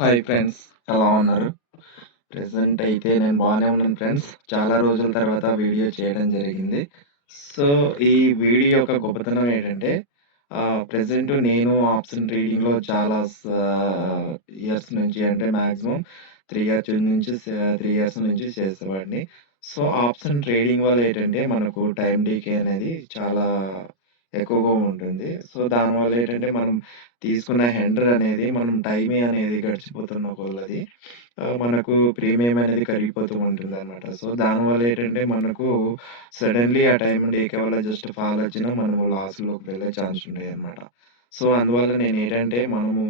Hi friends, ఎలా ఉన్నారు? Present అయితే నేను బాగానే ఉన్నాను ఫ్రెండ్స్. చాలా రోజుల తర్వాత వీడియో చేయడం జరిగింది. సో, ఈ వీడియో యొక్క గొప్పతనం ఏంటంటే ప్రెజెంట్ నేను ఆప్షన్ ట్రేడింగ్‌లో చాలా ఇయర్స్ నుంచి అంటే మాక్సిమం 3 ఇయర్స్ నుంచి చేసేవాడిని. సో, ఆప్షన్ ట్రేడింగ్ వల్ల ఏంటంటే మనకు టైమ్ డీకే అనేది చాలా ఎక్కువగా ఉంటుంది. సో, దానివల్ల ఏంటంటే మనం తీసుకున్న హెండర్ అనేది మనం టైమే అనేది గడిచిపోతున్న కొలది మనకు ప్రీమియం అనేది కరిగిపోతూ ఉంటుందనమాట. సో, దానివల్ల ఏంటంటే మనకు సడెన్‌లీ ఆ టైమ్ డేకే వల్ల జస్ట్ ఫాల్ వచ్చినా మనము లాస్‌లోకి వెళ్ళే ఛాన్స్ ఉండేదనమాట. సో, అందువల్ల నేనేంటంటే మనము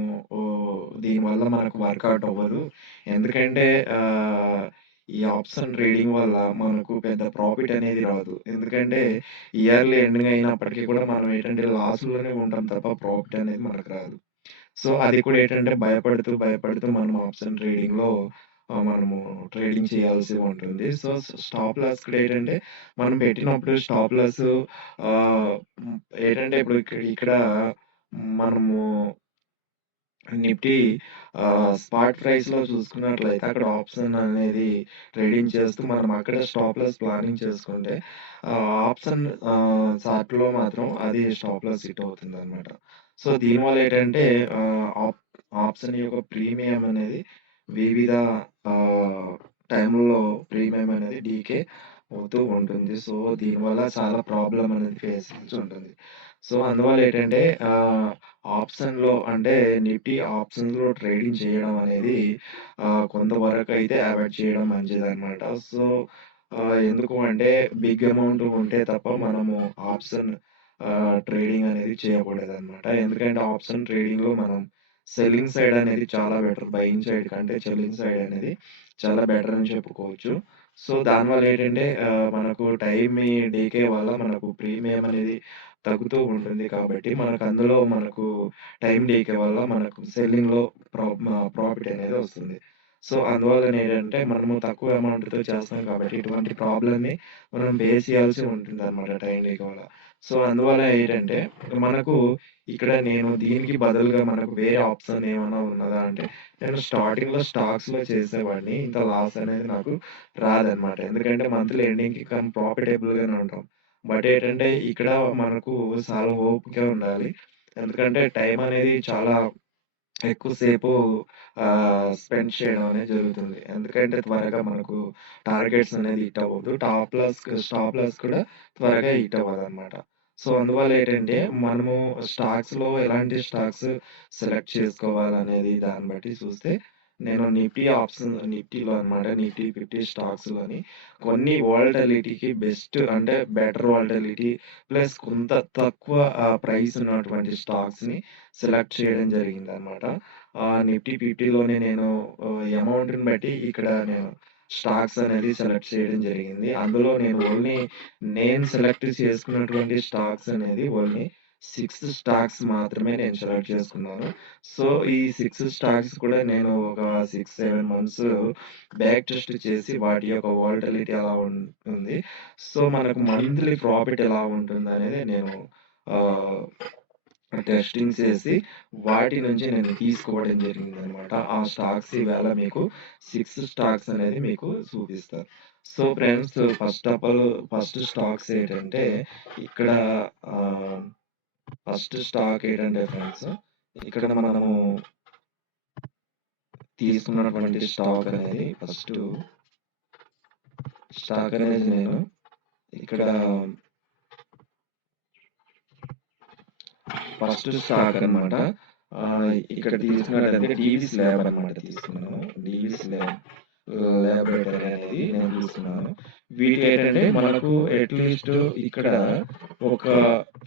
దీనివల్ల మనకు వర్కౌట్ అవ్వదు. ఎందుకంటే ఆహ్, ఈ ఆప్షన్ ట్రేడింగ్ వల్ల మనకు పెద్ద ప్రాఫిట్ అనేది రాదు. ఎందుకంటే ఇయర్లీ ఎండింగ్ అయినప్పటికీ కూడా మనం ఏంటంటే లాస్‌లోనే ఉంటాం తప్ప ప్రాఫిట్ అనేది మనకు రాదు. సో, అది కూడా ఏంటంటే భయపడుతూ మనం ఆప్షన్ ట్రేడింగ్‌లో మనము ట్రేడింగ్ చేయాల్సి ఉంటుంది. సో, స్టాప్ లాస్ కూడా ఏంటంటే మనం పెట్టినప్పుడు స్టాప్ లాస్ ఆహ్, హ్మ్, ఏంటంటే ఇప్పుడు ఇక్కడ మనము నిఫ్టీ స్పాట్ ప్రైస్‌లో చూసుకున్నట్లయితే అక్కడ ఆప్షన్ అనేది ట్రేడింగ్ చేస్తూ మనం అక్కడే స్టాప్ లాస్ ప్లానింగ్ చేసుకుంటే ఆప్షన్ చార్ట్‌లో మాత్రం అది స్టాప్ లాస్ హిట్ అవుతుందనమాట. సో, దీనివల్ల ఏంటంటే ఆప్షన్ యొక్క ప్రీమియం అనేది వివిధ ఆహ్, టైంలో ప్రీమియం అనేది డీకే అవుతూ ఉంటుంది. సో, దీనివల్ల చాలా ప్రాబ్లమ్ అనేది ఫేస్ చేయాల్సి ఉంటుంది. సో, అందువల్ల ఏంటంటే ఆప్షన్‌లో అంటే నిఫ్టీ ఆప్షన్స్‌లో ట్రేడింగ్ చేయడం అనేది కొంతవరకైతే అవాయిడ్ చేయడం మంచిదనమాట. సో, ఎందుకు అంటే బిగ్ అమౌంట్ ఉంటే తప్ప మనము ఆప్షన్ ట్రేడింగ్ అనేది చేయకూడదనమాట. ఎందుకంటే ఆప్షన్ ట్రేడింగ్‌లో మనం సెల్లింగ్ సైడ్ అనేది చాలా బెటర్. బయింగ్ సైడ్ కంటే సెల్లింగ్ సైడ్ అనేది చాలా బెటర్ అని చెప్పుకోవచ్చు. సో, దానివల్ల ఏంటంటే మనకు టైమ్ డీకే వల్ల మనకు ప్రీమియం అనేది తగ్గుతూ ఉంటుంది కాబట్టి మనకు టైమ్ డీకే వల్ల మనకు సెల్లింగ్‌లో ప్రాఫిట్ అనేది వస్తుంది. సో, అందువల్లనేంటంటే మనము తక్కువ అమౌంట్‌తో చేస్తాం కాబట్టి ఇటువంటి ప్రాబ్లమ్‌ని మనం ఫేస్ చేయాల్సి ఉంటుందన్నమాట టైమ్ డీకే వల్ల. సో, అందువల్ల ఏంటంటే మనకు ఇక్కడ నేను దీనికి బదులుగా మనకు వేరే ఆప్షన్ ఏమన్నా ఉన్నదా అంటే నేను స్టార్టింగ్‌లో స్టాక్స్‌లో చేసేవాడిని. ఇంత లాస్ అనేది నాకు రాదన్నమాట. ఎందుకంటే మంత్లీ ఎండింగ్‌కి ప్రాఫిటబుల్‌గానే ఉంటాం. బట్ ఏంటంటే ఇక్కడ మనకు చాలా ఓపిక ఉండాలి. ఎందుకంటే టైం అనేది చాలా ఎక్కువ సేపు స్పెండ్ చేయడం అనేది జరుగుతుంది. ఎందుకంటే త్వరగా మనకు టార్గెట్స్ అనేది హిట్ అవ్వదు. స్టాప్ లాస్ కూడా త్వరగా హిట్ అవ్వదన్నమాట. సో, అందువల్ల ఏంటంటే మనము స్టాక్స్‌లో ఎలాంటి స్టాక్స్ సెలెక్ట్ చేసుకోవాలనేది దాన్ని బట్టి చూస్తే నేను నిఫ్టీలో అన్నమాట. నిఫ్టీ 50 స్టాక్స్‌లోని కొన్ని వోల్టాలిటీకి బెస్ట్ అంటే బెటర్ వోల్టాలిటీ ప్లస్ కొంత తక్కువ ప్రైస్ ఉన్నటువంటి స్టాక్స్‌ని సెలెక్ట్ చేయడం జరిగిందనమాట. నిఫ్టీ 50లోనే నేను అమౌంట్‌ని బట్టి ఇక్కడ నేను స్టాక్స్ అనేది సెలెక్ట్ చేయడం జరిగింది. అందులో నేను సెలెక్ట్ చేసుకున్నటువంటి స్టాక్స్ అనేది ఓన్లీ 6 స్టాక్స్ మాత్రమే నేను సెలెక్ట్ చేసుకున్నాను. సో, ఈ 6 స్టాక్స్ కూడా నేను ఒక 6, 7 మంత్స్ బ్యాక్ టెస్ట్ చేసి వాటి యొక్క వోల్టాలిటీ ఎలా ఉంటుంది. సో, మనకు మంత్లీ ప్రాఫిట్ ఎలా ఉంటుందనేది నేను ఆహ్ టెస్టింగ్ చేసి వాటి నుంచి నేను తీసుకోవడం జరిగిందనమాట. ఆ స్టాక్స్ ఈవేళ మీకు 6 స్టాక్స్ అనేది మీకు చూపిస్తాను. సో, ఫ్రెండ్స్ ఫస్ట్ స్టాక్స్ ఏంటంటే ఇక్కడ ఆహ్, ఫస్ట్ స్టాక్ ఏంటంటే ఫ్రెండ్స్ ఇక్కడ మనము తీసుకున్నటువంటి స్టాక్ అనేది నేను ఇక్కడ ఫస్ట్ స్టాక్ అన్నమాట. ఇక్కడ తీసుకున్నట్టయితే డీవీస్ ల్యాబ్ అన్నమాట తీసుకున్నాను. డీవీస్ ల్యాబొరేటరీ అనేది నేను తీసుకున్నాను. వీటేంటంటే మనకు అట్‌లీస్ట్ ఇక్కడ ఒక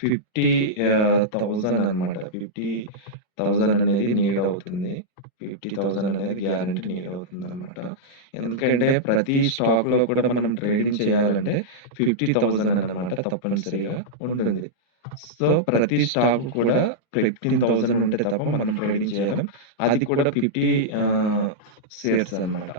50,000 అన్నమాట. 50,000 అనేది నీడ్ అవుతుంది. 50,000 అనేది గ్యారంటీ నీడ్ అవుతుందన్నమాట. ఎందుకంటే ప్రతి స్టాక్‌లో కూడా మనం ట్రేడింగ్ చేయాలంటే 50,000 అన్నమాట తప్పనిసరిగా ఉంటుంది. సో, ప్రతి స్టాక్ కూడా 15,000 ఉంటే తప్ప మనం ట్రేడింగ్ చేయలేం. అది కూడా 50 ఆహ్, షేర్స్ అన్నమాట.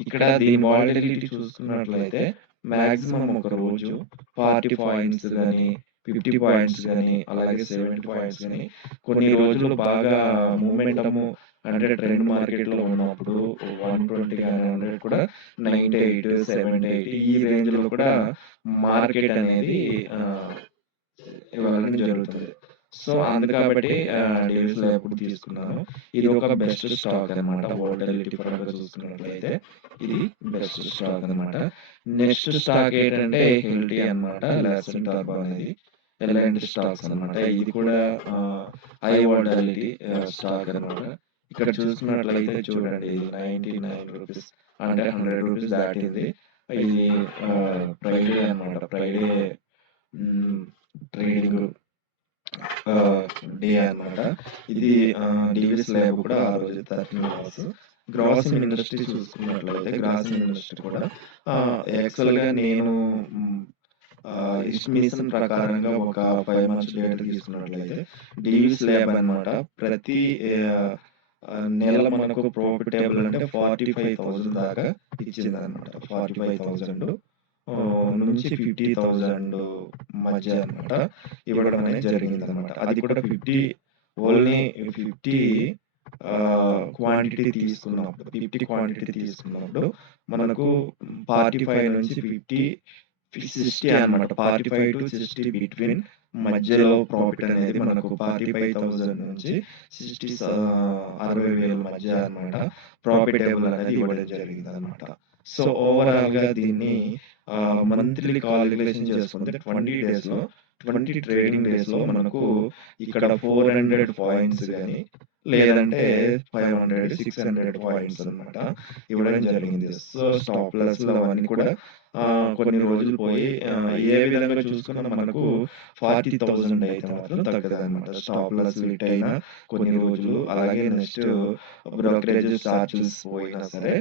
ఇక్కడ దీని వాలిడిటీ చూసుకున్నట్లయితే మాక్సిమం ఒక రోజు 40 పాయింట్స్ గాని, 50 పాయింట్స్ గాని, అలాగే 70 పాయింట్స్ గాని కొన్ని రోజులు బాగా మూవ్‌మెంటము అంటే ట్రెండ్ మార్కెట్‌లో ఉన్నప్పుడు 120 గాని 100 కూడా 98, 78 ఈ రేంజ్‌లో కూడా మార్కెట్ అనేది ఆహ్, వెళ్ళడం జరుగుతుంది. సో, కాబట్టి డేవిస్ ఎప్పుడు తీసుకున్నాను. ఇది ఒక బెస్ట్ స్టాక్ అనమాట. వోల్టాలిటీ పరంగా చూసుకున్నట్లయితే ఇది బెస్ట్ స్టాక్ అనమాట. నెక్స్ట్ స్టాక్ ఏంటంటే ఎల్‌టి అనమాట. లార్సెన్ టర్బో అనేది ఎల్‌ఎండ్ స్టాక్స్ అనమాట. ఇది కూడా హై వోల్టాలిటీ స్టాక్ అనమాట. ఇక్కడ చూసుకున్నట్లయితే చూడండి ఇది రూ. 99 అంటే రూ. 100 దాటింది. ఇది ఫ్రైడే అనమాట. ఫ్రైడే హ్మ్. ట్రేడింగ్ ఆహ్, డే అన్నమాట. ఇది డీవీఎస్ ల్యాబ్ కూడా ఆ రోజు 13 అవర్స్. గ్రాసిమ్ ఇండస్ట్రీ చూసుకున్నట్లయితే గ్రాసిమ్ ఇండస్ట్రీ కూడా యాక్చువల్‌గా నేను హ్మ్, ఎస్టిమేషన్ ప్రకారంగా ఒక 5 మంత్స్ డేటా తీసుకున్నట్లయితే డీవీఎస్ ల్యాబ్ అన్నమాట. ప్రతి ఆహ్, నెల మనకు ప్రాఫిటబుల్ అంటే 45,000 దాకా ఇచ్చిందన్నమాట. 45,000 నుంచి 50,000 మధ్య అన్నమాట. ఇవ్వడం అనేది జరిగిందన్నమాట. అది కూడా 50 ఓన్లీ 50 క్వాంటిటీ తీసుకున్నప్పుడు 50 క్వాంటిటీ తీసుకున్నప్పుడు మనకు 45 నుంచి 60 అన్నమాట. 45-60 బిట్వీన్ మధ్యలో ప్రాఫిట్ అనేది మనకు 45,000 నుంచి 60,000 మధ్య అన్నమాట. ప్రాఫిటబుల్ అనేది ఇవ్వడం జరిగిందన్నమాట. సో, ఓవరాల్‌గా దీన్ని మంత్లీ కాలిక్యులేషన్ చేసుకుంటే 20 డేస్‌లో 20 ట్రేడింగ్ డేస్‌లో మనకు ఇక్కడ 400 పాయింట్స్ గాని, లేదంటే 500, 600 పాయింట్స్ అన్నమాట ఇవ్వడం జరిగింది. సో, స్టాప్ లాస్‌లు అవన్నీ కూడా కొన్ని రోజులు పోయి ఏ విధంగా చూసుకున్నా మనకు 40,000 అయితే మాత్రం తగ్గదన్నమాట. స్టాప్ లాస్ హిట్ అయినా కొన్ని రోజులు, అలాగే నెక్స్ట్ బ్రోకరేజ్ చార్జెస్ పోయినా సరే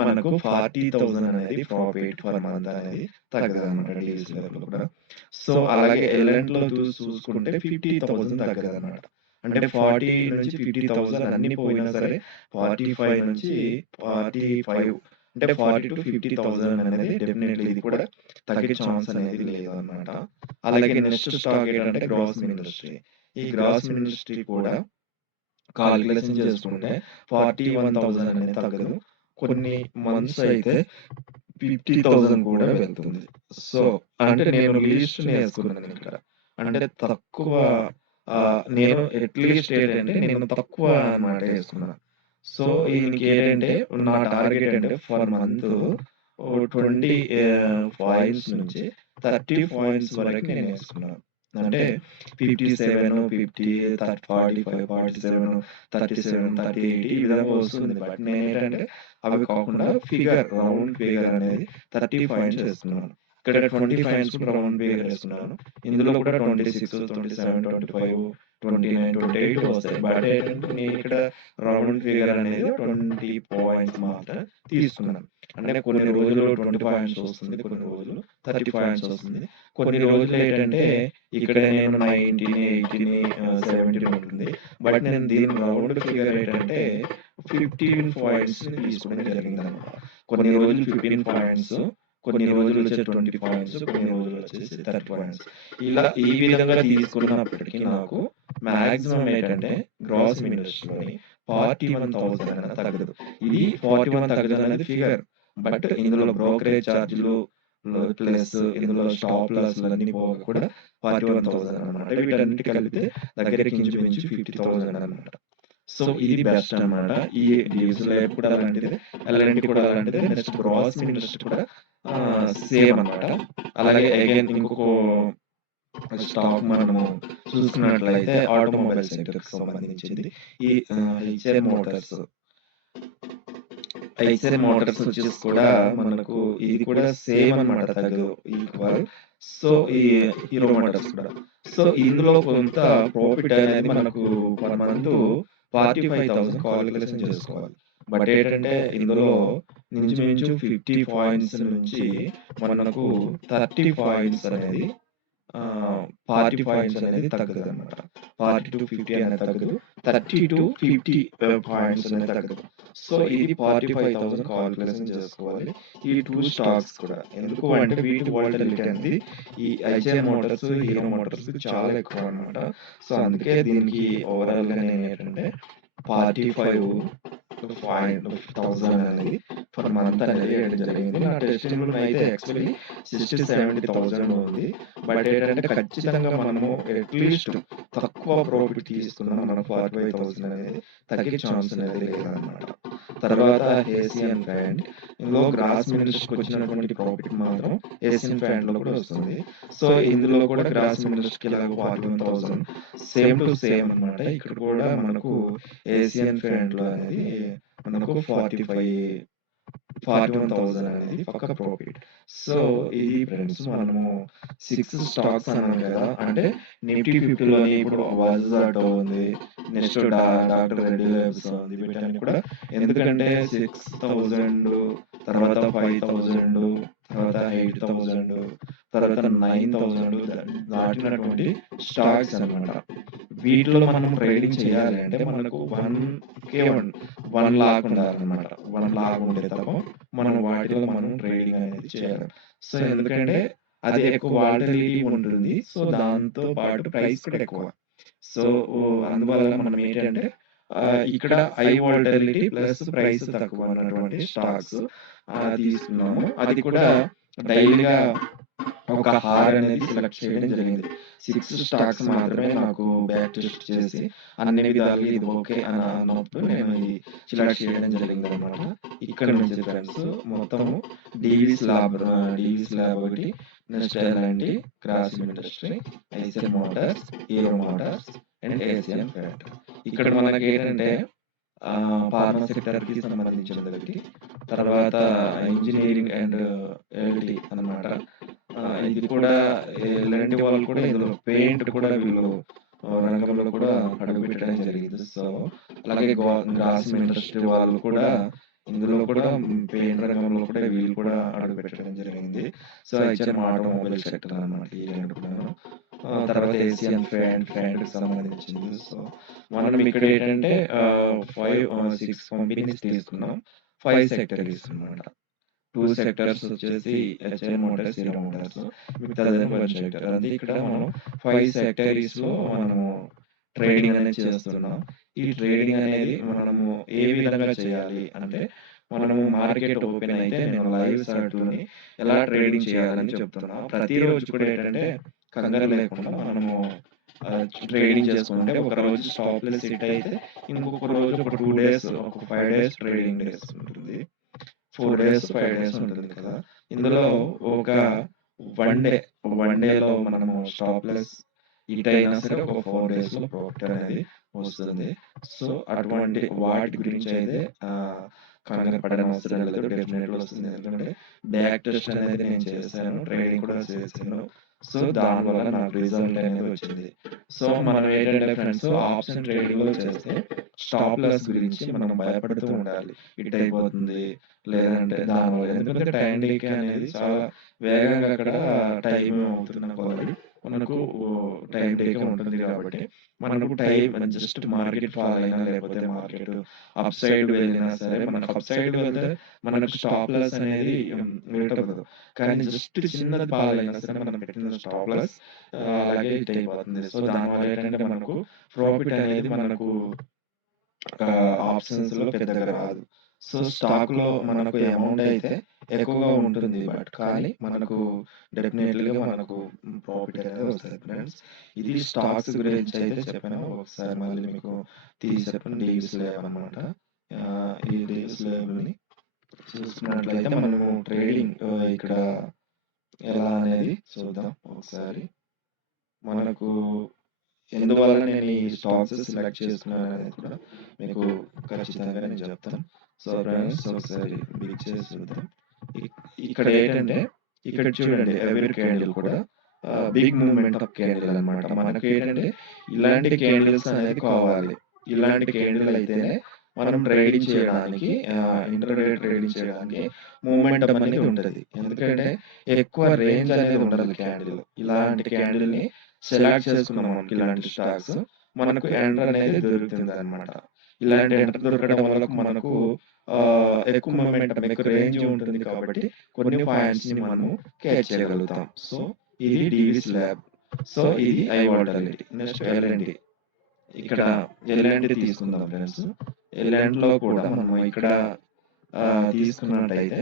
మనకు 40,000 అనేది ప్రాఫిట్ పర్ మంత్ అనేది తగ్గదన్నమాట డీవీఎస్ ల్యాబ్‌లో కూడా. సో, అలాగే ఎల్ఎన్‌లో చూసుకుంటే 50,000 తగ్గదన్నమాట. అంటే 40 నుంచి 50,000 అన్నీ పోయినా సరే 45 నుంచి 45 అంటే 40,000-50,000 అనేది డెఫినెట్‌లీ ఇది కూడా తగ్గే ఛాన్స్ అనేది లేదన్నమాట. అలాగే నెక్స్ట్ స్టాక్ ఏంటంటే గ్రాసిమ్ ఇండస్ట్రీ. ఈ గ్రాసిమ్ ఇండస్ట్రీ కూడా కాలిక్యులేషన్ చేసుకుంటే 41,000 అనేది తగ్గదు. కొన్ని మంత్స్ అయితే 50,000 కూడా వెళ్తుంది. సో, అంటే నేను లీస్ట్‌ని యేసుకున్నాను ఇక్కడ. అంటే తక్కువ నేను అట్‌లీస్ట్ ఏంటంటే నేను తక్కువ అన్నమాట యేసుకున్నాను. సో, ఈయనకేంటంటే నా టార్గెట్ అంటే ఫర్ మంత్ 20 పాయింట్స్ నుంచి 30 పాయింట్స్ వరకు నేను యేసుకున్నాను. అంటే 57, 50, 45, 47, 37, 38 ఈ విధంగా వస్తుంది. బట్ నేనేంటంటే అవి కాకుండా రౌండ్ ఫిగర్ అనేది 30 పాయింట్స్ యేసుకున్నాను. ఇక్కడ 20 పాయింట్స్ కూడా రౌండ్ ఫిగర్ యేసుకున్నాను. ఇందులో కూడా 26, 27, 25, 29, 28 వస్తాయి. బట్ ఏంటంటే నేనిక్కడ రౌండ్ ఫిగర్ అనేది 20 పాయింట్స్ మాత్రం తీసుకున్నాను. అంటే కొన్ని రోజులు 20 పాయింట్స్ వస్తుంది. కొన్ని రోజులు 30 పాయింట్స్ వస్తుంది. కొన్ని రోజులు ఏంటంటే ఇక్కడ నేను 90, 80, 70 ఉంటుంది. బట్ నేను దీని రౌండ్ ఫిగర్ ఏంటంటే 15 పాయింట్స్‌ని తీసుకోవడం జరిగిందనమాట. కొన్ని రోజులు 15 పాయింట్స్, కొన్ని రోజులు వచ్చేసి 20 పాయింట్స్, కొన్ని రోజులు వచ్చేసి 30 పాయింట్స్. ఇలా ఈ విధంగా తీసుకున్నప్పటికీ నాకు మాక్సిమం ఏంటంటే గ్రాస్ ఇండస్ట్రీలోని 41,000 అనేది తగ్గదు. ఇది 41 తగ్గదనేది ఫిగర్. బట్ ఇందులో బ్రోకరేజ్ చార్జ్‌లు ప్లస్ ఇందులో స్టాప్ లాస్‌లన్నీ పోగా కూడా 41,000 అనమాట. వీటన్నిటి కలిపితే దగ్గరికి ఇంచుమించు 50,000 అనమాట. సో, ఇది బెస్ట్ అనమాట. ఈ డీవీఎస్ ల్యాబ్ కూడా అలాంటిదే. ఎల్ఎన్‌టి కూడా అలాంటిదే. నెక్స్ట్ గ్రాస్ ఇండస్ట్రీ కూడా సేమ్ అనమాట. అలాగే అగైన్ ఇంకొక స్టాక్ మనము చూసుకున్నట్లయితే ఆటోమొబైల్ సెక్టర్‌కి సంబంధించింది. ఈ హెచ్‌ఐ మోటార్స్. ఐసర్ మోటార్స్ వచ్చేసి కూడా మనకు ఇది కూడా సేమ్ అనమాట తగ్గదు ఈక్వల్. సో, ఈ హీరో మోటార్స్ కూడా. సో, ఇందులో కొంత ప్రాఫిట్ అనేది మనకు పర్ మంత్ 45,000 కాలిక్యులేషన్ చేసుకోవాలి. బట్ ఏంటంటే ఇందులో ఇంచుమించు 50 పాయింట్స్ నుంచి మనకు 30 పాయింట్స్ అనేది 40 పాయింట్స్ అనేది తగ్గదనమాట. 40-50 అనేది తగ్గదు. 30-50 పాయింట్స్ అనేది తగ్గదు. సో, ఇది 45,000 కాలిక్యులేషన్ చేసుకోవాలి. ఈ 2 స్టాక్స్ కూడా. ఎందుకు అంటే వీటి వోల్టాలిటీ అనేది ఈ ఐచర్ మోటార్స్, హీరో మోటార్స్‌కి చాలా ఎక్కువ అనమాట. సో, అందుకే దీనికి ఓవరాల్‌గా నేనేంటంటే 45,000 అనేది పర్ మంత్ అనేది వేయడం జరిగింది. నా టెస్టింగ్‌లో అయితే యాక్చువల్లీ 60,000-70,000 ఉంది. బట్ ఏంటంటే ఖచ్చితంగా మనము అట్‌లీస్ట్ తక్కువ ప్రాఫిట్ తీసుకున్నా మనం 45,000 అనేది తగ్గే ఛాన్స్ అనేది లేదనమాట. తర్వాత ఏసియన్ పెయింట్ ఇందులో గ్రాస్ మినరల్స్‌కి వచ్చినటువంటి ప్రాఫిట్ మాత్రం ఏసియన్ పెయింట్‌లో కూడా వస్తుంది. సో, ఇందులో కూడా గ్రాస్ మినరల్స్‌కి ఇలాగ 41,000 సేమ్ టు సేమ్ అనమాట. ఇక్కడ కూడా మనకు ఏసియన్ పెయింట్‌లో అనేది మనకు 41,000 అనేది పక్కా ప్రాఫిట్. సో, ఇది ఫ్రెండ్స్ మనము 6 స్టాక్స్ అన్నాం కదా! అంటే నిఫ్టీ 50లోని ఇప్పుడు బజాజ్ ఆటో ఉంది. నెక్స్ట్ డాక్టర్ రెడ్డి ల్యాబ్స్ ఉంది. వీటన్ని కూడా ఎందుకంటే 6,000 తర్వాత 5,000 తర్వాత 8,000 తర్వాత 9,000 దాటినటువంటి స్టాక్స్ అన్నమాట. వీటిలో మనం ట్రేడింగ్ చేయాలి అంటే మనకు 1 లాక్ ఉండాలన్నమాట. 1 లాక్ ఉంటే తప్ప మనం వాటిలో మనం ట్రేడింగ్ అనేది చేయలేం. సో, ఎందుకంటే అది ఎక్కువ వాలటిలిటీ ఉంటుంది. సో, దాంతో పాటు ప్రైస్ కూడా ఎక్కువ. సో, అందువల్ల మనం ఏంటంటే ఇక్కడ హై వాలటిలిటీ ప్లస్ ప్రైస్ తక్కువ ఉన్నటువంటి స్టాక్స్ తీసుకున్నాము. అది కూడా డైలీగా ఒక హార్ అనేది సెలెక్ట్ చేయడం జరిగింది. 6 స్టాక్స్ మాత్రమే నాకు బ్యాక్ టెస్ట్ చేసి అన్ని విధాలుగా ఇది ఓకే అని అన్నప్పుడు నేను ఇది సెలెక్ట్ చేయడం జరిగిందనమాట. ఇక్కడ నుంచి ఫ్రెండ్స్ మొత్తము డీవీస్ ల్యాబ్ ఒకటి, next LNT, Grasim industry, Eicher Motors, Hero Motors and Asian Paint. ఇక్కడ మనకి ఏంటంటే ఫార్మా సెక్టర్‌కి సంబంధించినది ఒకటి. తర్వాత ఇంజినీరింగ్ అండ్ ఎల్‌టి అన్నమాట. ఇది కూడా ఎల్ఎన్‌టి వాళ్ళు కూడా ఇందులో పెయింట్ కూడా వీళ్ళు రంగంలో కూడా అడుగుపెట్టడం జరిగింది. సో, అలాగే గ్రాసిమ్ ఇండస్ట్రీ వాళ్ళు కూడా ఇందులో కూడా పెయింట్ రంగంలో కూడా వీళ్ళు కూడా అడుగుపెట్టడం జరిగింది. సో, హెచ్ఎం ఆటోమొబైల్ సెక్టర్ అన్నమాట ఈ 2 కూడాను. తర్వాత ఏసియన్ పెయింట్‌కి సంబంధించింది. సో, మనం ఇక్కడ ఏంటంటే 6 కంపెనీస్ తీసుకున్నాం. 5 సెక్టరీస్ అన్నమాట. 2 సెక్టార్స్ వచ్చేసి హెచ్ఐఎల్ మోటార్స్, హీరో మోటార్స్. మిగతాదేమో 1 సెక్టార్. అంటే ఇక్కడ మనం 5 సెక్టరీస్‌లో మనము ట్రేడింగ్ అనేది చేస్తున్నాం. ఈ ట్రేడింగ్ అనేది మనము ఏ విధంగా చేయాలి అంటే, మనము మార్కెట్ ఓపెన్ అయితే నేను లైవ్ చార్ట్‌లోని ఎలా ట్రేడింగ్ చేయాలని చెప్తున్నా. ప్రతిరోజు కూడా ఏంటంటే కంగారు లేకుండా మనము ట్రేడింగ్ చేసుకుంటే ఒకరోజు స్టాప్ లాస్ హిట్ అయితే ఇంకొక రోజు ఒక 2 డేస్, ఒక 5 డేస్ ట్రేడింగ్ డేస్ ఉంటుంది. 4 డేస్, 5 డేస్ ఉంటుంది కదా! ఇందులో ఒక వన్ డేలో మనము స్టాప్ లాస్ హిట్ అయినా సరే ఒక 4 డేస్‌లో ప్రాఫిట్ అనేది వస్తుంది. సో, అటువంటి వాటి గురించి అయితే కంగారు పడనవసరం లేదు. డెఫినెట్‌గా వస్తుంది. ఎందుకంటే బ్యాక్ టెస్ట్ అనేది నేను చేశాను. ట్రేడింగ్ కూడా చేశాను. సో, దానివల్ల నాకు రిజల్ట్ అనేది వచ్చింది. సో, మనం ఏంటంటే ఫ్రెండ్స్ ఆప్షన్ ట్రేడింగ్‌లో చేస్తే స్టాప్ లాస్ గురించి మనం భయపడుతూ ఉండాలి. హిట్ అయిపోతుంది. లేదంటే దానివల్ల ఎందుకంటే టైం డీకే అనేది చాలా వేగంగా అక్కడ టైం అవుతున్న కొలది మనకు టైం డీకే ఉంటుంది కాబట్టి, మనకు జస్ట్ మార్కెట్ ఫాల్ అయినా లేకపోతే మార్కెట్ అప్ సైడ్ వెళ్ళినా సరే, మనకు అప్ సైడ్ వెళ్తే మనకు స్టాప్ లాస్ అనేది మీట్ అవ్వదు. కానీ జస్ట్ చిన్నది ఫాల్ అయినా సరే మనం పెట్టిన స్టాప్ లాస్ అలాగే హిట్ అయిపోతుంది. సో, దానివల్ల ఏంటంటే మనకు ప్రాఫిట్ అనేది మనకు ఆప్షన్స్‌లో పెద్దగా రాదు. సో, స్టాక్‌లో మనకు అమౌంట్ అయితే ఎక్కువగా ఉంటుంది. బట్ కానీ మనకు డెఫినెట్‌లీగా మనకు ప్రాఫిట్ అనేది వస్తది ఫ్రెండ్స్. ఇది స్టాక్స్ గురించి అయితే చెప్పాను. ఒకసారి మళ్ళీ మీకు తీసి చెప్పను. డీవీస్ ల్యాబ్ అన్నమాట. ఈ డీవీస్ ల్యాబ్‌ని చూసుకున్నట్లయితే మనము ట్రేడింగ్ ఇక్కడ ఎలా అనేది చూద్దాం ఒకసారి. మనకు ఎందువల్ల నేను ఈ స్టాక్స్ సెలెక్ట్ చేసుకున్నాననేది కూడా మీకు ఖచ్చితంగా నేను చెప్తాను. సో, ఫ్రెండ్స్ ఒకసారి బిగ్ చేసి చూద్దాం. ఇ ఇక్కడ ఏంటంటే ఇక్కడ చూడండి ఎవ్రీ క్యాండిల్ కూడా బిగ్ మూవ్‌మెంట్ ఆఫ్ క్యాండిల్ అన్నమాట. మనకేంటంటే ఇలాంటి క్యాండిల్స్ అనేది కావాలి. ఇలాంటి క్యాండిల్ అయితేనే మనం ట్రేడింగ్ చేయడానికి ఇంట్రాడే ట్రేడింగ్ చేయడానికి మూవ్‌మెంటమ్ అనేది ఉంటది. ఎందుకంటే ఎక్కువ రేంజ్ అనేది ఉండదు క్యాండిల్. ఇలాంటి క్యాండిల్‌ని సెలెక్ట్ చేసుకున్నాం మనకి ఇలాంటి స్టాక్స్ మనకు ఎంటర్ అనేది దొరుకుతుందన్నమాట. ఇలాంటి ఎంటర్ దొరకడం వల్ల మనకు ఎక్కువ మొమెంటం, ఎక్కువ రేంజ్ ఉంటుంది కాబట్టి కొన్ని పాయింట్స్‌ని మనము క్యాచ్ చేయగలుగుతాం. సో, ఇది డీవీస్ ల్యాబ్. సో, ఇది హై వాలటిలిటీ. Next L and T. ఇక్కడ ఎల్&టి తీసుకుందాం ఫ్రెండ్స్. ఎల్&లో కూడా మనము ఇక్కడ తీసుకున్నట్టయితే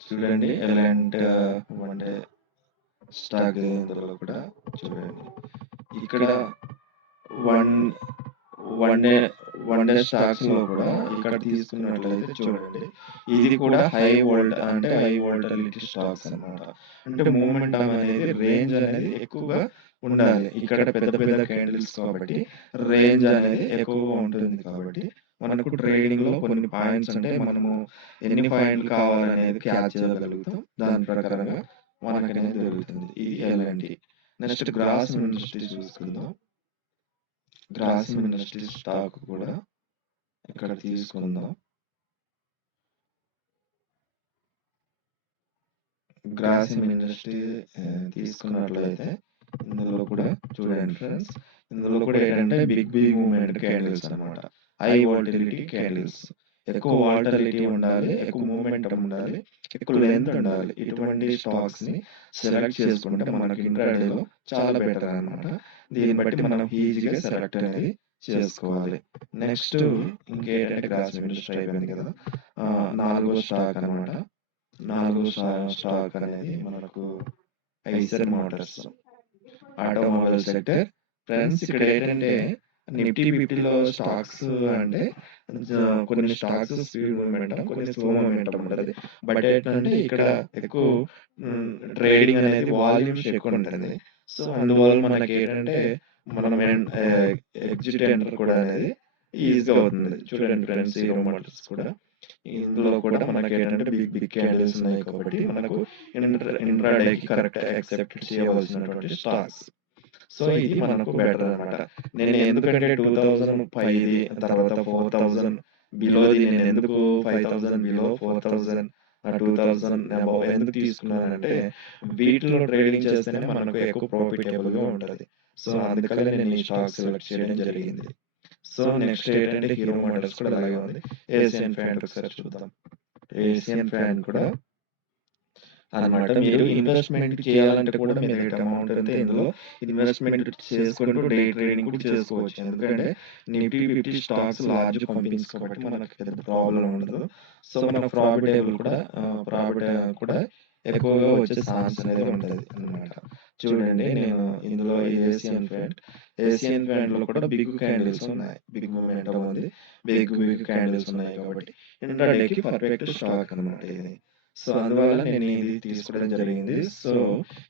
చూడండి ఎల్&ట్ వన్ డే స్టాక్ ఇందులో కూడా చూడండి. ఇక్కడ one one day one day స్టాక్స్‌లో కూడా ఇక్కడ తీసుకున్నట్లయితే చూడండి. ఇది కూడా హై వోల్టాలిటీ స్టాక్స్ అన్నమాట. అంటే మూవ్‌మెంటమ్ అనేది రేంజ్ అనేది ఎక్కువగా ఉండాలి. ఇక్కడ పెద్ద పెద్ద క్యాండిల్స్ కాబట్టి రేంజ్ అనేది ఎక్కువగా ఉంటుంది కాబట్టి మనకు ట్రేడింగ్‌లో కొన్ని పాయింట్స్ అంటే మనము ఎన్ని పాయింట్లు కావాలనేది క్యాచ్ చేయగలుగుతాం. దాని ప్రకారంగా మనకనేది దొరుకుతుంది. ఇది ఎల్&టి. నెక్స్ట్ గ్రాసిమ్ ఇండస్ట్రీస్ చూసుకుందాం. గ్రాసిమ్ ఇండస్ట్రీస్ స్టాక్ కూడా ఇక్కడ తీసుకుందాం. గ్రాసిమ్ ఇండస్ట్రీ తీసుకున్నట్లయితే ఇందులో కూడా చూడండి ఫ్రెండ్స్. ఇందులో కూడా ఏంటంటే బిగ్ మూవ్‌మెంట్ క్యాండిల్స్ అన్నమాట. High volatility candles. ఎక్కువ వోల్టాలిటీ ఉండాలి, ఎక్కువ మూవ్‌మెంటమ్ ఉండాలి, ఎక్కువ లెంత్ ఉండాలి. ఇటువంటి స్టాక్స్‌ని సెలెక్ట్ చేసుకుంటే మనకి ఇంట్రాడేలో చాలా బెటర్ అన్నమాట. దీన్ని బట్టి మనం ఈజీగా సెలెక్ట్ అనేది చేసుకోవాలి. నెక్స్ట్ ఇంకేంటంటే గ్రాసిమ్ ఇండస్ట్రీ అయిపోయింది కదా. నాలుగో స్టాక్ అన్నమాట. నాలుగో స్టాక్ అనేది మనకు IISER Motors automobile sector. Friends ఇక్కడ ఏంటంటే నిఫ్టీ 50లో స్టాక్స్ అంటే కొన్ని స్టాక్స్ స్పీడ్ మూవ్‌మెంటమ్, కొన్ని స్లో మూవ్‌మెంటమ్ ఉంటది. బట్ ఏంటంటే ఇక్కడ ఎక్కువ ట్రేడింగ్ అనేది వాల్యూమ్స్ ఎక్కువ ఉంటుంది. సో అందువల్ల మనకేంటంటే మనం ఎగ్జిట్ ఎంటర్ కూడా అనేది ఈజీగా అవుతుంది. చూడండి ఫ్రెండ్స్ హీరో మోటార్స్ కూడా ఇందులో కూడా మనకేంటంటే బిగ్ క్యాండిల్స్ ఉన్నాయి కాబట్టి మనకు ఇంట్రాడేకి కరెక్ట్ యాక్సెప్ట్ చేయవలసినటువంటి స్టాక్స్. సో ఇది మనకు బెటర్ అన్నమాట. నేను ఎందుకంటే 2005 తర్వాత 4000 బిలోది నేను ఎందుకు 5000 బిలో 4000 2000 అబోవ్ ఎందుకు తీసుకున్నానంటే వీటిలో ట్రేడింగ్ చేస్తేనే మనకు ఎక్కువ ప్రాఫిటబుల్‌గా ఉంటది. సో అందుకనే నేను ఈ స్టాక్ సెలెక్ట్ చేయడం జరిగింది. సో నెక్స్ట్ ఏంటంటే హీరో మోటార్స్ కూడా అలాగే ఉంది. ఏషియన్ పెయింట్ ఒకసారి చూద్దాం. ఏషియన్ పెయింట్ కూడా అన్నమాట. మీరు ఇన్వెస్ట్‌మెంట్ చేయాలంటే కూడా మీ దగ్గర అమౌంట్ ఉంటే ఇందులో ఇన్వెస్ట్‌మెంట్ చేసుకుంటూ డే ట్రేడింగ్ కూడా చేసుకోవచ్చు. ఎందుకంటే నిఫ్టీ 50 స్టాక్స్ లార్జ్ కంపెనీస్ కాబట్టి మనకు పెద్ద ప్రాబ్లమ్ ఉండదు. సో మనకు ప్రాఫిట్ కూడా ఎక్కువగా వచ్చే ఛాన్స్ అనేది ఉంటది అన్నమాట. చూడండి నేను ఇందులో ఏషియన్ పెయింట్‌లో కూడా బిగ్ క్యాండిల్స్ ఉన్నాయి. బిగ్ మొమెంటమ్ ఉంది. బిగ్ క్యాండిల్స్ ఉన్నాయి కాబట్టి ఇంట్రాడేకి పర్ఫెక్ట్ స్టాక్ అన్నమాట ఇది. సో అందువల్ల నేను ఇది తీసుకోవడం జరిగింది. సో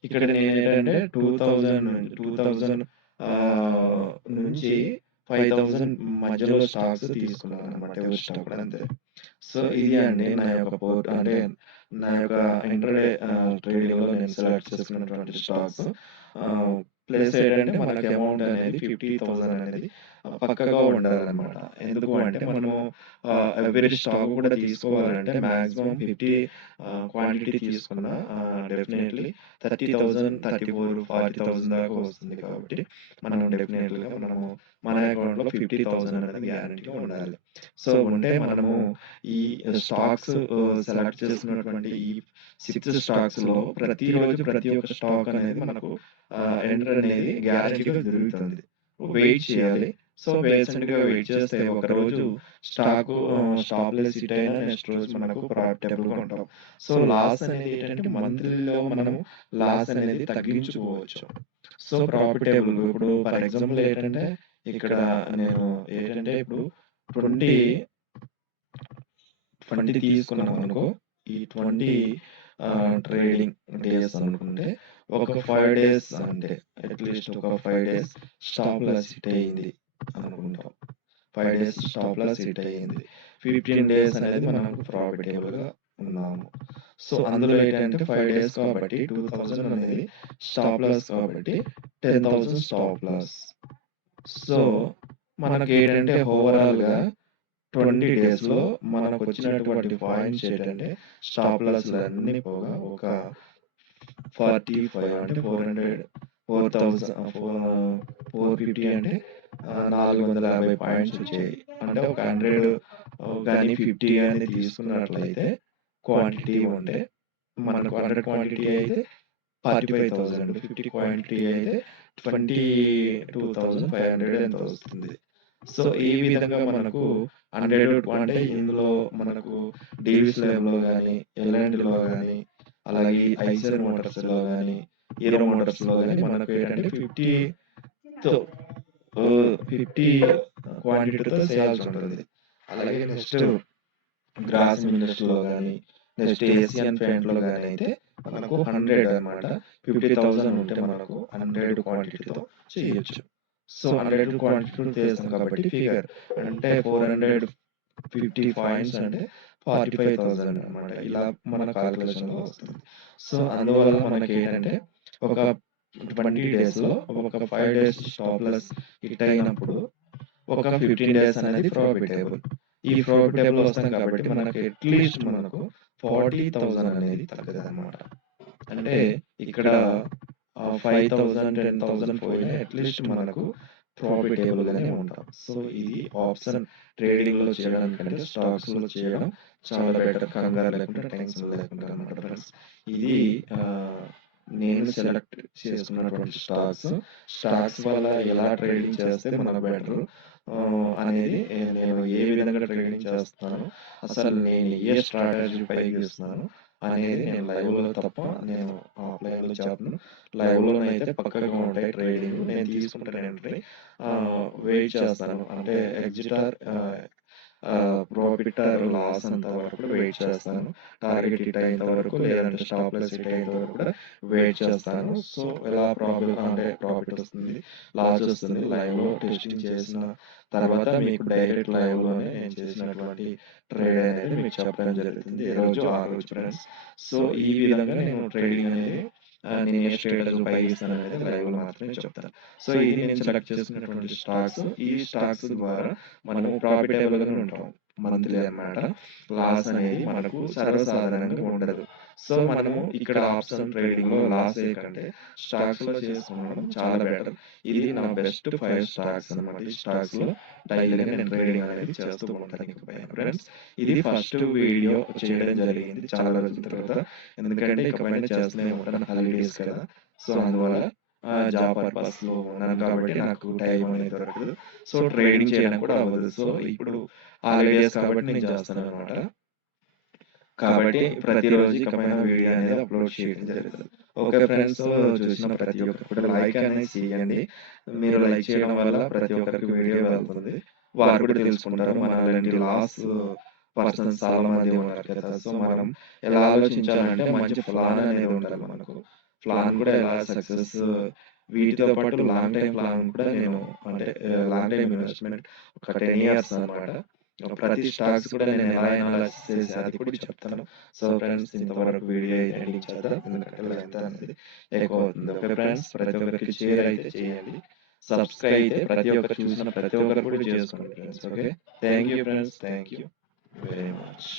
ఇక్కడ నేనేంటంటే 2000 నుంచి 5000 మధ్యలో స్టాక్స్ తీసుకున్నాను అన్నమాట. ఎవరి స్టాక్ కూడా అంతే. సో ఇది అండి నా యొక్క అంటే నా యొక్క ఇంట్రాడే ట్రేడింగ్‌లో నేను సెలెక్ట్ చేసుకున్నటువంటి స్టాక్స్. ప్లస్ ఏంటంటే మనకి అమౌంట్ అనేది 50,000 అనేది పక్కాగా ఉండాలన్నమాట. ఎందుకు అంటే మనము ఎవ్రీ స్టాక్ కూడా తీసుకోవాలంటే మాక్సిమం 50 క్వాంటిటీ తీసుకున్నా డెఫినెట్‌లీ 30,000, 34, 40,000 దాకా వస్తుంది కాబట్టి డెఫినెట్‌లీగా మన అకౌంట్‌లో 50,000 అనేది గ్యారంటీగా ఉండాలి. సో ఉంటే మనము ఈ స్టాక్స్ సెలెక్ట్ చేసుకున్నటువంటి ఈ 6 స్టాక్స్‌లో ప్రతిరోజు ప్రతి ఒక్క స్టాక్ అనేది మనకు ఎంటర్ అనేది గ్యారంటీగా దొరుకుతుంది. వెయిట్ చేయాలి. సో పేషెంట్‌గా వెయిట్ చేస్తే ఒకరోజు స్టాప్ లాస్ హిట్ అయినా నెక్స్ట్ రోజు మనకు ప్రాఫిటబుల్‌గా ఉంటాం. సో లాస్ అనేది ఏంటంటే మంత్లీలో మనము లాస్ అనేది తగ్గించుకోవచ్చు. సో ప్రాఫిటబుల్ ఇప్పుడు ఫర్ ఎగ్జాంపుల్ ఏంటంటే ఇక్కడ నేను ఏంటంటే ఇప్పుడు 20 తీసుకున్నాం అనుకో. ఈ 20 ట్రేడింగ్ డేస్ అనుకుంటే ఒక 5 డేస్ అంటే అట్‌లీస్ట్ ఒక 5 డేస్ స్టాప్ లాస్ హిట్ అయింది అనుకుంటాం. 5 డేస్ స్టాప్ లాస్ హిట్ అయింది. 15 డేస్ అనేది మనకు ప్రాఫిటబుల్‌గా ఉన్నాము. సో అందులో ఏంటంటే 5 డేస్ కాబట్టి 2000 అనేది స్టాప్ లాస్ కాబట్టి 10,000 స్టాప్ లాస్. సో మనకేంటంటే ఓవరాల్‌గా 20 డేస్‌లో మనకొచ్చినటువంటి పాయింట్స్ ఏంటంటే స్టాప్ లాస్‌లన్నీ పోగా ఒక 45 అంటే 400 450 అంటే 450 పాయింట్స్ వచ్చాయి. అంటే ఒక 100 గాని 50 గాని తీసుకున్నట్లయితే క్వాంటిటీ ఉంటే మనకు 100 క్వాంటిటీ అయితే 45,000, 50 క్వాంటిటీ అయితే 22,500 ఎంతో వస్తుంది. సో, ఈ విధంగా మనకు 100 అంటే ఇందులో మనకు డీవీ స్లాబ్‌లో గాని, ఎల్&టీలో గాని, అలాగే ఐసర్ మోటార్స్‌లో గాని, హీరో మోటార్స్‌లో గాని మనకు ఏంటంటే 50తో 50 క్వాంటిటీతో చేయాల్సుంటుంది. అలాగే నెక్స్ట్ గ్రాసిమ్ ఇండస్ట్రీలో గాని, నెక్స్ట్ ఏషియన్ పెయింట్‌లో గాని అయితే మనకు 100 అన్నమాట. 50,000 ఉంటే మనకు 100 క్వాంటిటీతో చేయొచ్చు. సో, 100 క్వాంటిటీతో చేస్తాం కాబట్టి ఫిగర్ అంటే 450 పాయింట్స్ అంటే 45,000 అన్నమాట. ఇలా మన కాలిక్యులేషన్‌లో వస్తుంది. సో, అందువల్ల మనకేంటంటే ఒక 20 డేస్‌లో ఒక 5 డేస్ స్టాప్ లాస్ హిట్ అయినప్పుడు ఒక 15 డేస్ అనేది ప్రాఫిటబుల్. ఈ ప్రాఫిటబుల్ వస్తాం కాబట్టి మనకు అట్‌లీస్ట్ మనకు 40,000 అనేది తగ్గదన్నమాట. అంటే ఇక్కడ 5,000, 10,000 పోయినా అట్‌లీస్ట్ మనకు ప్రాఫిటబుల్‌గానే ఉంటాం. సో, ఇది ఆప్షన్ ట్రేడింగ్‌లో చేయడానికంటే స్టాక్స్‌లో చేయడం చాలా బెటర్. కంగారు లేకుండా, టెన్షన్ లేకుండా అన్నమాట ఫ్రెండ్స్. ఇది ఆహ్, నేను సెలెక్ట్ చేసుకున్నటువంటి స్టాక్స్. స్టాక్స్ వల్ల ఎలా ట్రేడింగ్ చేస్తే మనకు బెటరు అనేది నేను ఏ విధంగా ట్రేడింగ్ చేస్తున్నాను, అసలు నేను ఏ స్ట్రాటజీ ఉపయోగిస్తున్నాను అనేది నేను లైవ్‌లో తప్ప నేను ఆఫ్‌లైన్‌లో చెప్పను. లైవ్‌లోనైతే పక్కాగా ఉంటాయి ట్రేడింగ్. నేను తీసుకుంటాను ఎంట్రీ. వెయిట్ చేస్తాను. అంటే exit or profit or loss అంత వరకు కూడా వెయిట్ చేస్తాను. టార్గెట్ హిట్ అయ్యేంత వరకు లేదంటే స్టాప్ లాస్ హిట్ అయ్యేంత వరకు కూడా వెయిట్ చేస్తాను. సో, ఎలా ప్రాఫిట్ వస్తుంది, లాస్ వస్తుంది లైవ్‌లో టెస్టింగ్ చేసిన తర్వాత మీకు డైరెక్ట్ లైవ్‌లోనే నేను చేసినటువంటి ట్రేడ్ అనేది మీకు చెప్పడం జరుగుతుంది. ఏ రోజు ఆ రోజు ఫ్రెండ్స్. సో, ఈ విధంగా నేను ట్రేడింగ్ అనేది నేను ఏ స్ట్రాటజీ ఉపయోగిస్తాననేది లైవ్‌లో మాత్రమే చెప్తాను. సో, ఇది నేను సెలెక్ట్ చేసుకున్నటువంటి స్టాక్స్. ఈ స్టాక్స్ ద్వారా మనము ప్రాఫిటబుల్‌గానే ఉంటాం. మంత్లీ అన్నమాట. లాస్ అనేది మనకు సర్వసాధారణంగా ఉండదు. సో, మనము ఇక్కడ ఆప్షన్ ట్రేడింగ్‌లో లాస్ అయ్యకంటే స్టాక్స్‌లో చేసుకోవడం చాలా బెటర్. ఇది నా బెస్ట్ 5 స్టాక్స్ అన్నమాట. ఈ స్టాక్స్‌లో డైలీగా నేను ట్రేడింగ్ అనేది చేస్తూ ఉంటాను ఇకపైన ఫ్రెండ్స్. ఇది ఫస్ట్ వీడియో చేయడం జరిగింది చాలా రోజుల తర్వాత. ఎందుకంటే ఇకపైన చేస్తూనే ఉంటాను హాలిడేస్ కదా! సో, అందువల్ల జాబ్ పర్పస్‌లో ఉన్నాను కాబట్టి నాకు టైం అనేది దొరకదు. సో, ట్రేడింగ్ చేయడం కూడా అవ్వదు. సో, ఇప్పుడు హాలిడేస్ కాబట్టి నేను చేస్తానన్నమాట. కాబట్టి ప్రతిరోజు ఇకపైన వీడియో అనేది అప్‌లోడ్ చేయడం జరుగుతది. Okay friends. చూసిన ప్రతి ఒక్కరు కూడా లైక్ అనేది చేయండి. మీరు లైక్ చేయడం వల్ల ప్రతి ఒక్కరికి వీడియో వెళ్తుంది. వారు కూడా తెలుసుకుంటారు. మనలాంటి లాస్ పర్సన్స్ చాలా మంది ఉన్నారు కదా! సో, మనం ఎలా ఆలోచించాలంటే మంచి ప్లాన్ అనేది ఉండాలి మనకు. ప్లాన్ కూడా ఎలా సక్సెస్ వీటితో పాటు లాంగ్ టైమ్ ప్లాన్ కూడా నేను అంటే లాంగ్ టైమ్ ఇన్వెస్ట్‌మెంట్ ఒక 10 ఇయర్స్ అన్నమాట. ప్రతి స్టాక్స్ కూడా నేను ఎలా అనాలిసిస్ చేసి అది కూడా చెప్తాను. సో, ఫ్రెండ్స్ ఇంతవరకు వీడియో ఎండింగ్ చేద్దాం. ఎందుకంటే లెంత్ అనేది ఎక్కువ అవుతుంది. Okay friends. ప్రతి ఒక్కరికి షేర్ అయితే చేయండి. సబ్స్క్రైబ్ అయితే ప్రతి ఒక్కరు చూసిన ప్రతి ఒక్కరు కూడా చేసుకోండి friends. Okay. Thank you friends. Thank you very much.